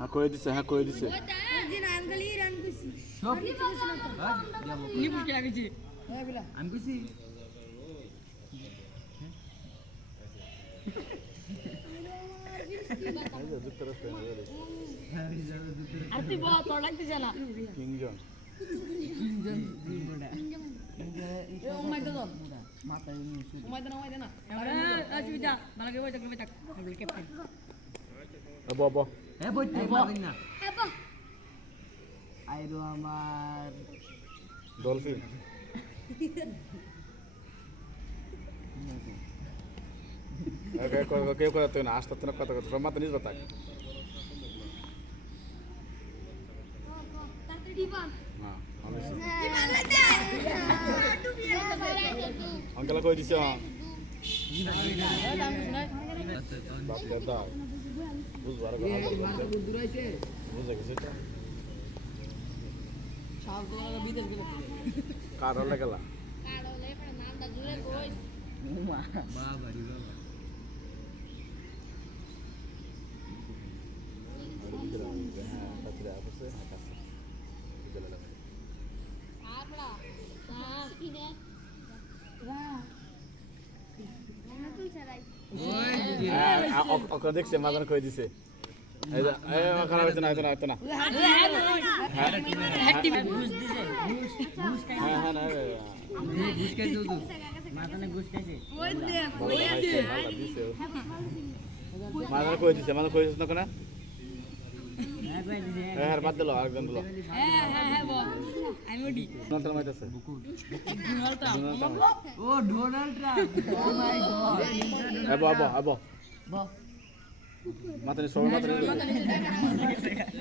হ্যাঁ কয়ে দিছে হ্যাঁ কয়ে দিছে সব নি বুঝকে লাগিছি আমি কইছি আর তুই বল তোর লাগতেছে না কিংজন ও মাই গড মাথা নিয়ে ওমাই দে না আরে সুবিধা মালকে বই থাক আমরা ক্যাপ্টেন বব এ বইতে মারিন না আইরো আমার ডলফিন কেউ কথা তুই না আসতে না কথা কথা সব মাথা নিজ বাতাক হ্যাঁ অঙ্কেল কই দিছ বাপ দাদা বুঝবার দূরাইছে বুঝে গেছে তো সব তোরা বিদেশ গেল কার হলে গেলা বাবা রে বাবা হ্যাঁ তাছাড়া অবশ্যই হ্যাঁ কাছে ওকে দেখছে মাদান কই দিছে খারাপ হইতো না হইতো না হইতো না হ্যাঁ হ্যাঁ না ঘুষ খাইছে তো মাথানে ঘুষ খাইছে মাদান কই দিছে মাদান কই দিছে না কেন হ্যাঁ বাদ দিল আরেকজন দিল হ্যাঁ বল আমি ওডি ডোনাল্ড ট্রাম্প আইতাছে ও ডোনাল্ড ট্রাম্প ও মাই গড আবো আবো আবো বাহ মাথা নিয়ে সবাই মাথা নিয়ে